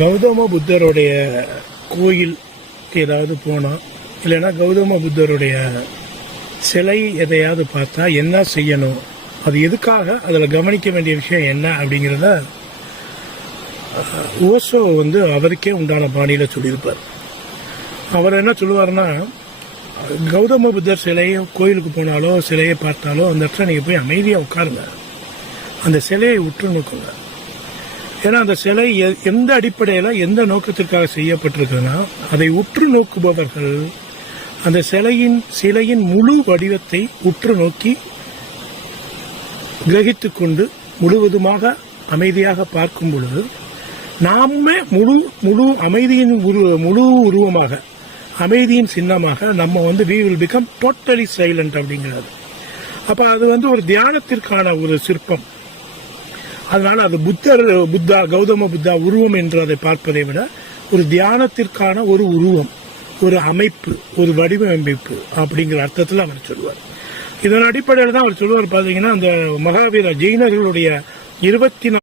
கௌதம புத்தருடைய கோயில் ஏதாவது போனால், இல்லைன்னா கௌதம புத்தருடைய சிலை எதையாவது பார்த்தா என்ன செய்யணும், அது எதுக்காக, அதில் கவனிக்க வேண்டிய விஷயம் என்ன அப்படிங்கிறத ஓஷோ அவருக்கே உண்டான பாணியில் சொல்லியிருப்பார். அவர் என்ன சொல்லுவார்னா, கௌதம புத்தர் சிலையை கோயிலுக்கு போனாலோ சிலையை பார்த்தாலோ அந்த இடத்துல நீங்கள் போய் அமைதியாக உட்காருங்க, அந்த சிலையை உற்று நோக்குங்க. ஏன்னா அந்த சிலை எந்த அடிப்படையில் எந்த நோக்கத்திற்காக செய்யப்பட்டிருக்குன்னா, அதை உற்று நோக்குபவர்கள் அந்த சிலையின் முழு வடிவத்தை உற்று நோக்கி கிரகித்து கொண்டு முழுவதுமாக அமைதியாக பார்க்கும் பொழுது நாமே முழு அமைதியின் முழு உருவமாக, அமைதியின் சின்னமாக நம்ம we will become totally silent அப்படிங்கிறது. அப்ப அது ஒரு தியானத்திற்கான ஒரு சிற்பம். அதனால அது கௌதம புத்தா உருவம் என்று அதை பார்ப்பதை விட ஒரு தியானத்திற்கான ஒரு உருவம், ஒரு அமைப்பு, ஒரு வடிவமைப்பு அப்படிங்கிற அர்த்தத்தில் அவர் சொல்லுவார். இதன் அடிப்படையில் தான் அவர் சொல்லுவார். பார்த்தீங்கன்னா அந்த மகாவீர ஜெயினர்களுடைய 24